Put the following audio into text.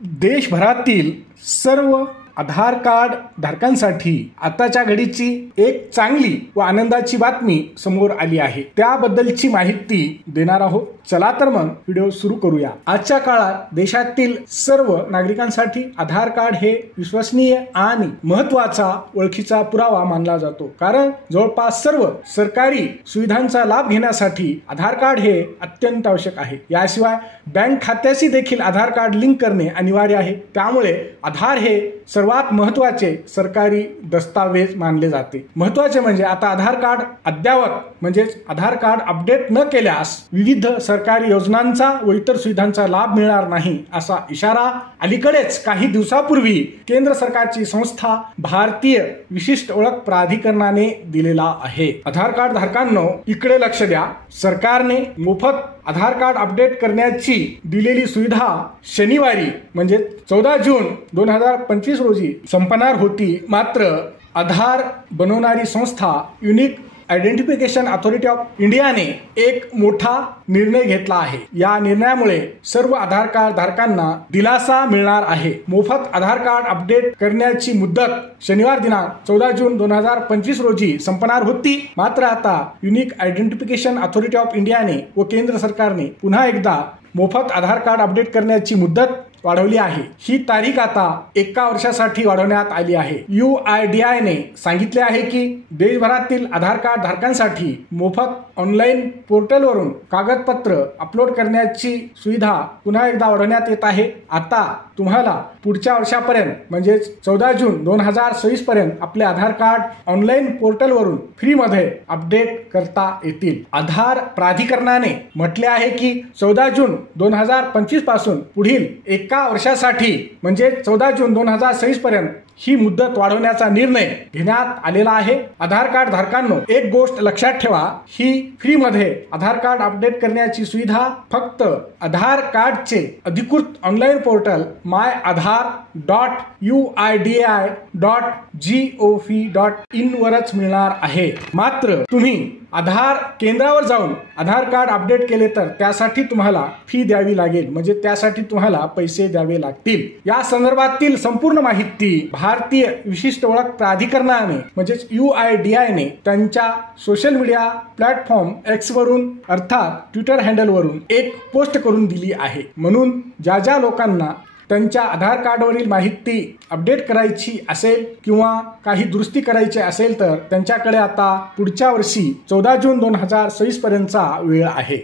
देशभरातील सर्व आधार कार्ड धारकांसाठी आताच्या घडीची एक चांगली व आनंदाची बातमी समोर आली आहे। त्याबद्दलची माहिती देणार आहोत। चला तर मग व्हिडिओ सुरू करूया। आजच्या काळात देशातील सर्व नागरिकांसाठी आधार कार्ड हे विश्वसनीय आणि महत्त्वाचा ओळखीचा पुरावा मानला जातो, कारण जवळपास सर्व सरकारी सुविधांचा लाभ घेण्यासाठी आधार कार्ड हे अत्यंत आवश्यक आहे। याशिवाय बँक खात्याशी देखील आधार कार्ड लिंक करणे अनिवार्य आहे। त्यामुळे आधार हे सर्वात महत्त्वाचे सरकारी दस्तावेज मानले जाते। महत्त्वाचे म्हणजे आता आधार कार्ड अद्ययावत म्हणजेच आधार कार्ड अपडेट न केल्यास विविध सरकारी योजनांचा व इतर सुविधांचा लाभ मिळणार नाही, असा इशारा अलीकडेच काही दिवसापूर्वी केंद्र सरकारची संस्था भारतीय विशिष्ट ओळख प्राधिकरणाने दिलेला आहे। आधार कार्ड धारकांनो, इकडे लक्ष द्या। सरकारने मोफत आधार कार्ड अपडेट करण्याची दिलेली सुविधा शनिवारी म्हणजे 14 जून 2025 रोजी संपणार होती। मात्र आधार बनवणारी संस्था युनिक आयडेंटिफिकेशन अथॉरिटी ऑफ इंडियाने एक मोठा निर्णय घेतला आहे। या निर्णयामुळे सर्व आधार कार्ड धारकांना दिलासा मिळणार आहे। मोफत आधार कार्ड अपडेट करण्याची मुदत शनिवार दिनांक 14 जून 2025 रोजी संपणार होती। मात्र आता युनिक आयडेंटिफिकेशन अथॉरिटी ऑफ इंडियाने व केंद्र सरकारने पुन्हा एकदा मोफत आधार कार्ड अपडेट करण्याची मुदत वाढवली आहे। ही तारीख आता 1 वर्षासाठी वाढवण्यात आली आहे। UIDAI ने सांगितले आहे की देशभरातील आधार कार्ड धारकांसाठी मोफत ऑनलाईन पोर्टलवरून कागदपत्र अपलोड करण्याची सुविधा पुन्हा एकदा वाढवण्यात येत आहे। आता तुम्हाला पुढच्या वर्षापर्यंत म्हणजे 14 जून 2026 पर्यंत आपले आधार कार्ड ऑनलाईन पोर्टलवरून फ्री मध्ये अपडेट करता येतील। आधार प्राधिकरणाने म्हटले आहे की 14 जून 2025 पासून पुढील 1 वर्षासाठी म्हणजे 14 जून 2026 पर्यंत ही मुदत वाढवण्याचा निर्णय घेण्यात आलेला आहे। आधार कार्ड धारकांनो, एक गोष्ट लक्षात ठेवा, ही फ्री मध्ये आधार कार्ड अपडेट करण्याची सुविधा फक्त आधार कार्डचे अधिकृत ऑनलाईन पोर्टल myuidai.gov.in वरच मिळणार आहे। मात्र तुम्ही आधार केंद्रावर जाऊन आधार कार्ड अपडेट केले तर त्यासाठी तुम्हाला फी द्यावी लागेल, म्हणजे त्यासाठी तुम्हाला पैसे द्यावे लागतील। या संदर्भातील संपूर्ण माहिती भारतीय विशिष्ट ओळख प्राधिकरणाने म्हणजेच UIDAI ने त्यांच्या सोशल मीडिया प्लॅटफॉर्म X वरून अर्थात ट्विटर हँडल वरून एक पोस्ट करून दिली आहे। म्हणून ज्या लोकांना त्यांच्या आधार कार्डवरील माहिती अपडेट करायची असेल किंवा काही दुरुस्ती करायची असेल तर त्यांच्याकडे आता पुढच्या वर्षी 14 जून 2026 पर्यंतचा वेळ आहे।